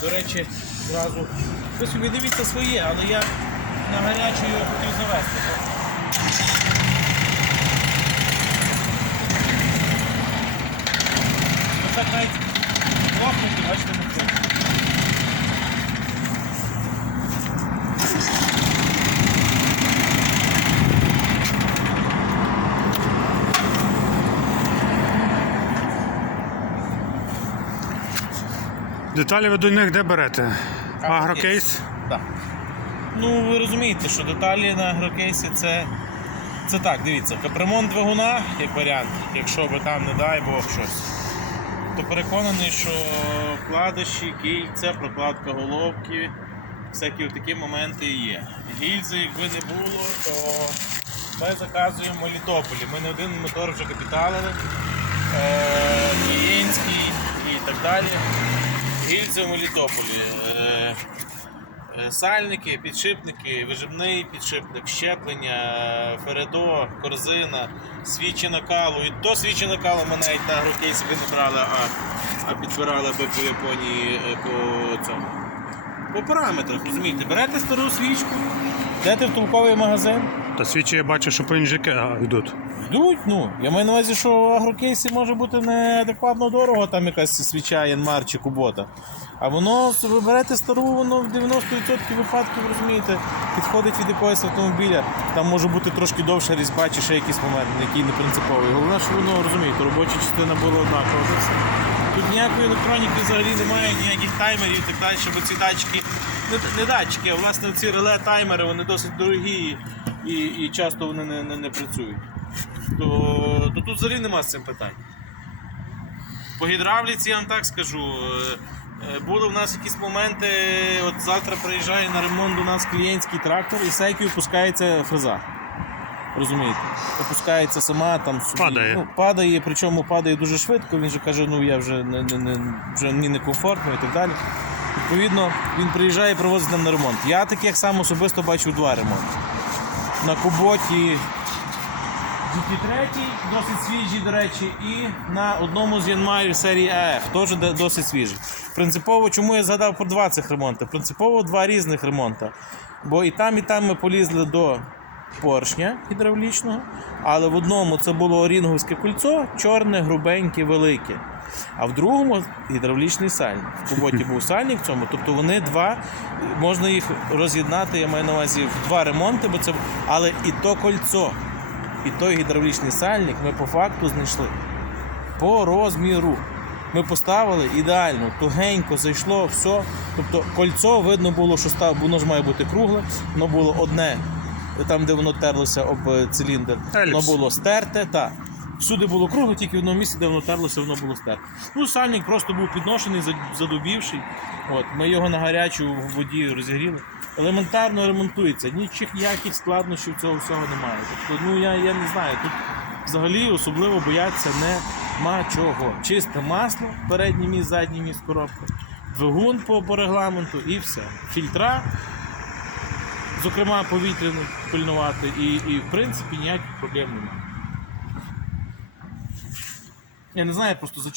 До речі, зразу. Ви собі дивіться своє, але я на гарячу його хотів завести. Ось так навіть Деталі ви до них де берете? Агрокейс? Так. Ну, ви розумієте, що деталі на агрокейсі це. Це так, дивіться, капремонт двигуна, як варіант, якщо би там, не дай Бог щось, то переконаний, що вкладиші, кільця, прокладка головки, всякі такі моменти і є. Гільзи, якби не було, то ми заказуємо в Мелітополі. Ми не один мотор вже капіталили, е, клієнтський і так далі. Гільзи в Мелітополі. Е, Е, Сальники, підшипники, виживний підшипник, щеплення, фередо, корзина, свічі накалу. І то свічі накалу ми навіть на агрокейсі би не брали, а, а підбирали би по Японії е, по цьому. По параметрах, розумієте, берете стару свічку, йдете в толковий магазин, Та свічі я бачу, що по інжики йдуть. йдуть, ну. Я маю на увазі, що в агрокейсі може бути неадекватно дорого, там якась свіча Янмар чи Кубота. А воно, ви берете стару, воно в 90% випадків, розумієте, підходить від якогось автомобіля. Там може бути трошки довша різьба чи ще якийсь момент, який не принциповий. Головне, що воно розумієте, робоча частина була однакова. Все. Тут ніякої електроніки взагалі немає, ніяких таймерів і так далі, бо ці датчики, не, не датчики, а власне ці реле таймери, вони досить дорогі і, і часто вони не, не, не працюють. То, то тут взагалі нема з цим питань. По гідравліці я вам так скажу. е, е, Були в нас якісь моменти, от завтра приїжджає на ремонт до нас клієнтський трактор і сейкою пускається фреза. Розумієте? Опускається сама там собі. Падає. Ну, падає, причому падає дуже швидко. Він же каже, ну я вже не, не, не, вже мені не комфортно і так далі. Відповідно, він приїжджає і привозить нам на ремонт. Я таких сам особисто бачив два ремонти. На Куботі GT3, досить свіжий, до речі, і на одному з Янмарів серії АФ, теж досить свіжий. Принципово, чому я згадав про два цих ремонти? Принципово два різних ремонти. Бо і там, і там ми полізли до поршня гідравлічного, але в одному це було орінговське кольцо, чорне, грубеньке, велике. А в другому гідравлічний сальник. В куботі був сальник в цьому, тобто вони два, можна їх роз'єднати, я маю на увазі в два ремонти, бо це, але і то кольцо, і той гідравлічний сальник ми по факту знайшли. По розміру. Ми поставили ідеально, тугенько зайшло, все. Тобто кольцо видно було, що став, воно ж має бути кругле, воно було одне, там, де воно терлося об циліндр, воно було стерте. Так. Всюди було кругле, тільки в одному місці, де воно терлося, воно було стерте. Ну, сальник просто був підношений, задубівший. От, ми його на гарячу в воді розігріли. Елементарно ремонтується, нічих ніяких складнощів цього всього немає. Тобто, ну я, я не знаю, тут взагалі особливо бояться нема чого. Чисте масло, передній міст, задній міст коробка, двигун по, по регламенту і все. Фільтра, зокрема повітряну пильнувати, і, і в принципі ніяких проблем немає. Я не знаю, просто за